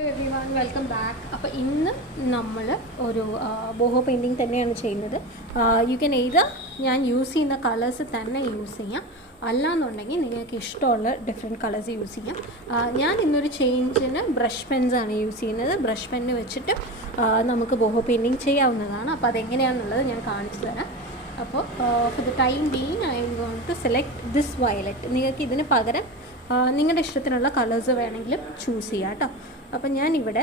Everyone welcome back. അപ്പോൾ ഇന്ന് നമ്മൾ ഒരു ബോഹോ പെയിൻറ്റിങ് തന്നെയാണ് ചെയ്യുന്നത്. യു ക്യാൻ എയ്തർ ഞാൻ യൂസ് ചെയ്യുന്ന കളേഴ്സ് തന്നെ യൂസ് ചെയ്യാം, അല്ലാന്നുണ്ടെങ്കിൽ നിങ്ങൾക്ക് ഇഷ്ടമുള്ള ഡിഫറെൻറ്റ് കളേഴ്സ് യൂസ് ചെയ്യാം. ഞാൻ ഇന്നൊരു ചേഞ്ചിന് ബ്രഷ് പെൻസാണ് യൂസ് ചെയ്യുന്നത്. ബ്രഷ് പെന്ന് വെച്ചിട്ട് നമുക്ക് ബോഹോ പെയിൻറ്റിങ് ചെയ്യാവുന്നതാണ്. അപ്പോൾ അതെങ്ങനെയാണെന്നുള്ളത് ഞാൻ കാണിച്ചു തരാം. അപ്പോൾ for the time being I am going to select this violet. നിങ്ങൾക്ക് ഇതിന് പകരം നിങ്ങളുടെ ഇഷ്ടത്തിനുള്ള കളേഴ്സ് വേണമെങ്കിലും ചൂസ് ചെയ്യാം കേട്ടോ. അപ്പം ഞാനിവിടെ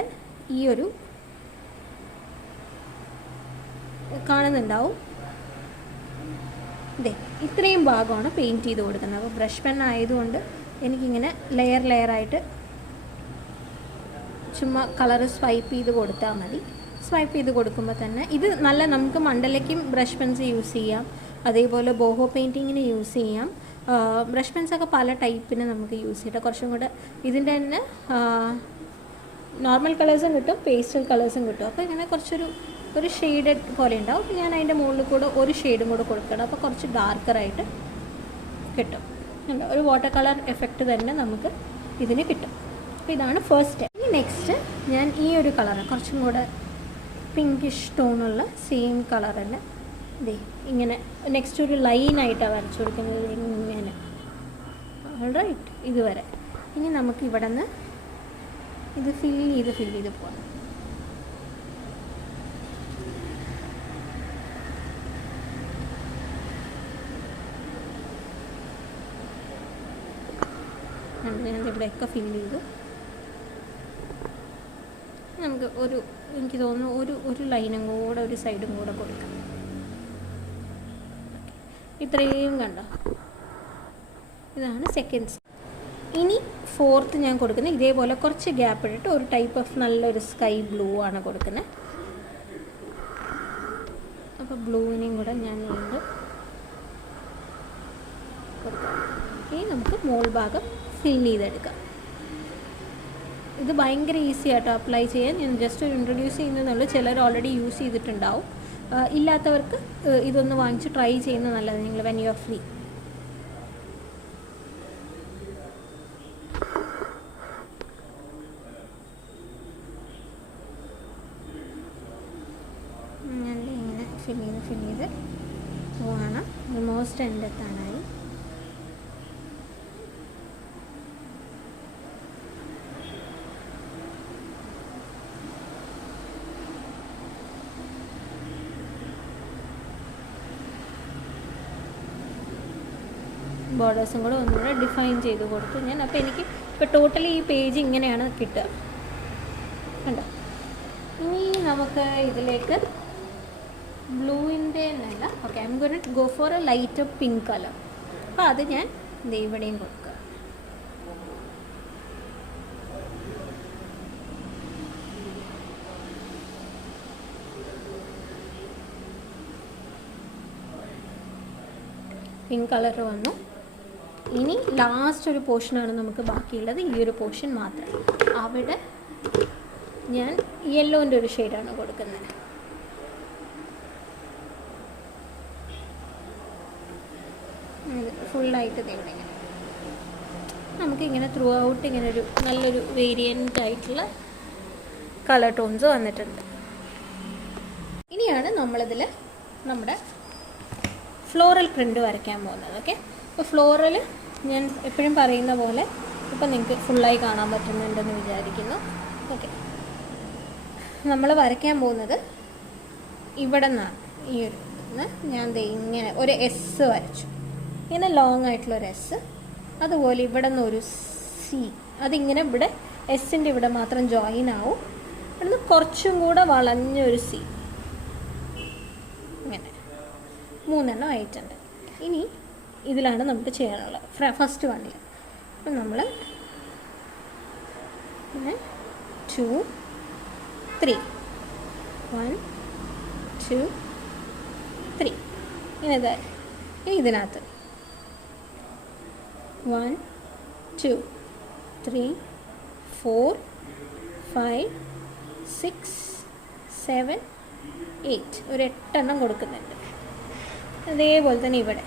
ഈ ഒരു കാണുന്നുണ്ടാവും, ഇതേ ഇത്രയും ഭാഗമാണ് പെയിൻറ്റ് ചെയ്ത് കൊടുക്കുന്നത്. അപ്പോൾ ബ്രഷ് പെൻ ആയതുകൊണ്ട് എനിക്കിങ്ങനെ ലെയറായിട്ട് ചുമ്മാ കളറ് സ്വൈപ്പ് ചെയ്ത് കൊടുത്താൽ മതി. സ്വൈപ്പ് ചെയ്ത് കൊടുക്കുമ്പോൾ തന്നെ ഇത് നല്ല നമുക്ക് മണ്ടലയ്ക്കും ബ്രഷ് പെൻസ് യൂസ് ചെയ്യാം, അതേപോലെ ബോഹോ പെയിൻറ്റിങ്ങിന് യൂസ് ചെയ്യാം. ബ്രഷ് പെൻസൊക്കെ പല ടൈപ്പിന് നമുക്ക് യൂസ് ചെയ്യട്ടെ. കുറച്ചും കൂടെ ഇതിൻ്റെ തന്നെ നോർമൽ കളേഴ്സും കിട്ടും, പേസ്റ്റൽ കളേഴ്സും കിട്ടും. അപ്പോൾ ഇങ്ങനെ ഒരു ഷെയ്ഡഡ് പോലെ ഉണ്ടാവും. അപ്പോൾ ഞാൻ അതിൻ്റെ മുകളിൽ കൂടെ ഒരു ഷെയ്ഡും കൂടെ കൊടുക്കണം. അപ്പോൾ കുറച്ച് ഡാർക്കറായിട്ട് കിട്ടും. ഒരു വാട്ടർ കളർ എഫക്റ്റ് തന്നെ നമുക്ക് ഇതിന് കിട്ടും. അപ്പോൾ ഇതാണ് ഫസ്റ്റ് സ്റ്റെപ്പ്. ഇനി നെക്സ്റ്റ് ഞാൻ ഈ ഒരു കളർ കുറച്ചും കൂടെ പിങ്കിഷ് ടോണുള്ള സെയിം കളർ തന്നെ ഇങ്ങനെ നെക്സ്റ്റ് ഒരു ലൈനായിട്ടാണ് വരച്ചു കൊടുക്കുന്നത്. ഇങ്ങനെ ഓൾറൈറ്റ് ഇതുവരെ. ഇനി നമുക്ക് ഇവിടെ നിന്ന് ഇത് ഫില്ല് ചെയ്ത് പോകാം. ഞാനിവിടെയൊക്കെ ഫില്ല് ചെയ്തു. നമുക്ക് എനിക്ക് തോന്നുന്നു ഒരു ലൈനും കൂടെ ഒരു സൈഡും കൂടെ കൊടുക്കാം. ഇത്രയും കണ്ടോ, ഇതാണ് സെക്കൻഡ് സ്റ്റെപ്പ്. ഇനി ഫോർത്ത് ഞാൻ കൊടുക്കുന്നത് ഇതേപോലെ കുറച്ച് ഗ്യാപ്പ് ഇട്ടിട്ട് ഒരു ടൈപ്പ് ഓഫ് നല്ലൊരു സ്കൈ ബ്ലൂ ആണ് കൊടുക്കുന്നത്. അപ്പോൾ ബ്ലൂവിനെയും കൂടെ ഞാൻ വീണ്ടും കൊടുക്കാം. ഇനി നമുക്ക് മോൾ ഭാഗം ഫില്ല് ചെയ്തെടുക്കാം. ഇത് ഭയങ്കര ഈസി ആട്ടോ അപ്ലൈ ചെയ്യാൻ. ഞാൻ ജസ്റ്റ് ഒരു ഇൻട്രൊഡ്യൂസ് ചെയ്യുന്നതെന്നുള്ളൂ. ചിലർ ഓൾറെഡി യൂസ് ചെയ്തിട്ടുണ്ടാവും. ഇല്ലാത്തവർക്ക് ഇതൊന്ന് വാങ്ങിച്ച് ട്രൈ ചെയ്യുന്നത് നല്ലത്, നിങ്ങൾ വെൻ യു ആർ ഫ്രീ. ഞാൻ ഇങ്ങനെ ഫില്ല് ചെയ്ത് പോവാണ്. ഓൾമോസ്റ്റ് എൻ്റെ എത്താനായി. ബോർഡേഴ്സും കൂടെ ഒന്നുകൂടെ ഡിഫൈൻ ചെയ്ത് കൊടുത്തു ഞാൻ. അപ്പോൾ എനിക്ക് ഇപ്പോൾ ടോട്ടലി ഈ പേജ് ഇങ്ങനെയാണ് കിട്ടുക കണ്ടോ. ഇനി നമുക്ക് ഇതിലേക്ക് ബ്ലൂവിൻ്റെ അല്ല, okay I am going to go for a light pink colour. അപ്പോൾ അത് ഞാൻ ഇവിടെയും കൊടുക്കുക. പിങ്ക് കളർ വന്നു. ഇനി ലാസ്റ്റ് ഒരു പോർഷനാണ് നമുക്ക് ബാക്കിയുള്ളത്, ഈ ഒരു പോർഷൻ മാത്രം. അവിടെ ഞാൻ യെല്ലോൻ്റെ ഒരു ഷെയ്ഡാണ് കൊടുക്കുന്നത്. ഫുള്ളായിട്ട് ഇവിടെ ഇങ്ങനെ നമുക്കിങ്ങനെ ത്രൂ ഔട്ട് ഇങ്ങനെ ഒരു നല്ലൊരു വേരിയൻ്റ് ആയിട്ടുള്ള കളർ ടോൺസ് വന്നിട്ടുണ്ട്. ഇനിയാണ് നമ്മളിതിൽ നമ്മുടെ ഫ്ലോറൽ പ്രിൻ്റ് വരയ്ക്കാൻ പോകുന്നത്. ഓക്കെ, ഇപ്പോൾ ഫ്ലോറൽ ഞാൻ എപ്പോഴും പറയുന്ന പോലെ ഇപ്പം നിങ്ങൾക്ക് ഫുള്ളായി കാണാൻ പറ്റുന്നുണ്ടെന്ന് വിചാരിക്കുന്നു. ഓക്കെ, നമ്മൾ വരയ്ക്കാൻ പോകുന്നത് ഇവിടെ നിന്നാണ്. ഈ ഒരു ഞാൻ ഇങ്ങനെ ഒരു എസ് വരച്ചു, ഇങ്ങനെ ലോങ് ആയിട്ടുള്ളൊരു എസ്. അതുപോലെ ഇവിടെ നിന്നൊരു സി, അതിങ്ങനെ ഇവിടെ എസിൻ്റെ ഇവിടെ മാത്രം ജോയിൻ ആവും. ഇവിടുന്ന് കുറച്ചും കൂടെ വളഞ്ഞൊരു സി, ഇങ്ങനെ 3 എണ്ണം ആയിട്ടുണ്ട്. ഇനി ഇതിലാണ് നമുക്ക് ചെയ്യാനുള്ളത് ഫസ്റ്റ് വണ്ണിൽ. അപ്പം നമ്മൾ 2 3 1 2 3 ഇങ്ങനെ ഇതായി. ഇതിനകത്ത് 1 2 3 4 5 6 7 8 ഒരു 8 എണ്ണം കൊടുക്കുന്നുണ്ട്. അതേപോലെ തന്നെ ഇവിടെ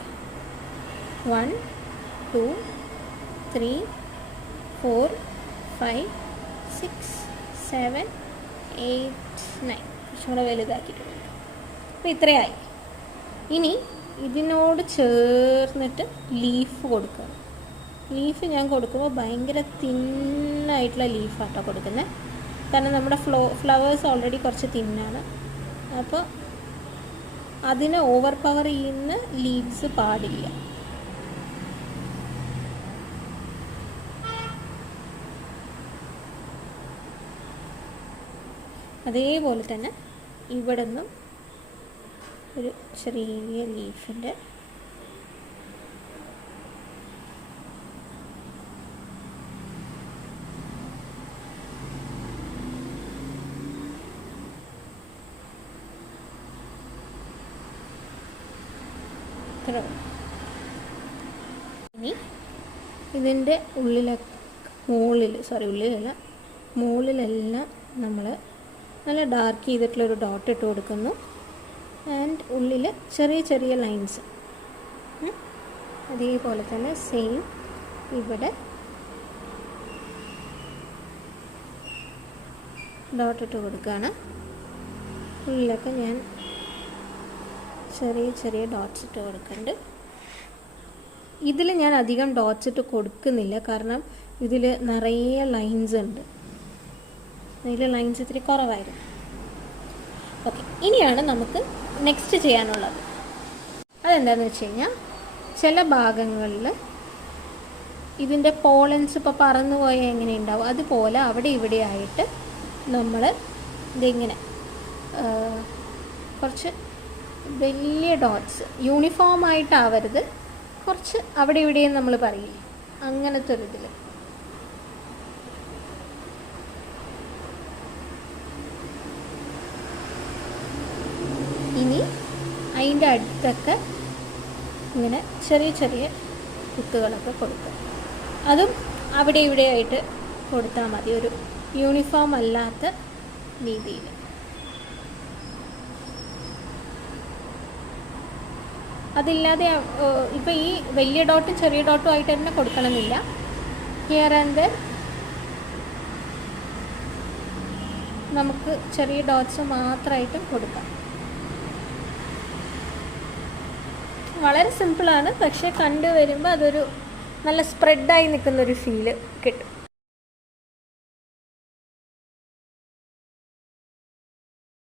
1 2 3 4 5 6 7, 8, 9 കുറച്ചും കൂടെ വലുതാക്കിയിട്ടുണ്ട്. അപ്പോൾ ഇത്രയായി. ഇനി ഇതിനോട് ചേർന്നിട്ട് ലീഫ് കൊടുക്കുക. ലീഫ് ഞാൻ കൊടുക്കുമ്പോൾ ഭയങ്കര തിന്നായിട്ടുള്ള ലീഫാട്ടോ കൊടുക്കുന്നത്. കാരണം നമ്മുടെ ഫ്ലവേഴ്സ് ഓൾറെഡി കുറച്ച് തിന്നാണ്. അപ്പോൾ അതിനെ ഓവർ പവർ ചെയ്യുന്ന ലീവ്സ് പാടില്ല. അതേപോലെ തന്നെ ഇവിടെ നിന്നും ഒരു ചെറിയ ലീഫിൻ്റെ ഇനി ഇതിൻ്റെ മുകളിലെല്ലാം നമ്മൾ നല്ല ഡാർക്ക് ചെയ്തിട്ടുള്ളൊരു ഡോട്ട് ഇട്ട് കൊടുക്കുന്നു. ആൻഡ് ഉള്ളിൽ ചെറിയ ചെറിയ ലൈൻസ്. അതേപോലെ തന്നെ സെയിം ഇവിടെ ഡോട്ട് ഇട്ട് കൊടുക്കുകയാണ്. ഉള്ളിലൊക്കെ ഞാൻ ചെറിയ ചെറിയ ഡോട്ട്സ് ഇട്ട് കൊടുക്കുന്നുണ്ട്. ഇതിൽ ഞാൻ അധികം ഡോട്ട്സ് ഇട്ട് കൊടുക്കുന്നില്ല, കാരണം ഇതിൽ നിറയെ ലൈൻസ് ഉണ്ട്. ഇതിൽ ലൈൻസ് ഇത്തിരി കുറവായിരുന്നു. ഓക്കെ, ഇനിയാണ് നമുക്ക് നെക്സ്റ്റ് ചെയ്യാനുള്ളത്. അതെന്താണെന്ന് വെച്ച് കഴിഞ്ഞാൽ, ചില ഭാഗങ്ങളിൽ ഇതിൻ്റെ പോളൻസ് ഇപ്പോൾ പറന്നു പോയാൽ എങ്ങനെ ഉണ്ടാവും അതുപോലെ അവിടെ ഇവിടെ ആയിട്ട് നമ്മൾ ഇതിങ്ങനെ കുറച്ച് വലിയ ഡോട്ട്സ്, യൂണിഫോം ആയിട്ടാവരുത്, കുറച്ച് അവിടെ ഇവിടെയും നമ്മൾ പറയില്ലേ, അങ്ങനത്തെ ഒരു ഇതിൽ ഇനി അതിൻ്റെ അടുത്തൊക്കെ ഇങ്ങനെ ചെറിയ ചെറിയ കുത്തുകളൊക്കെ കൊടുക്കുക. അതും അവിടെ ഇവിടെ ആയിട്ട് കൊടുത്താൽ മതി, ഒരു യൂണിഫോം അല്ലാത്ത രീതിയിൽ. അതില്ലാതെ ഇപ്പോൾ ഈ വലിയ ഡോട്ടും ചെറിയ ഡോട്ടും ആയിട്ട് തന്നെ കൊടുക്കണമെന്നില്ല. ഹിയർ ആൻഡ് ദെൻ നമുക്ക് ചെറിയ ഡോട്ട്സ് മാത്രമായിട്ടും കൊടുക്കാം. വളരെ സിമ്പിളാണ്, പക്ഷേ കണ്ടു വരുമ്പോൾ അതൊരു നല്ല സ്പ്രെഡായി നിൽക്കുന്നൊരു ഫീല് കിട്ടും.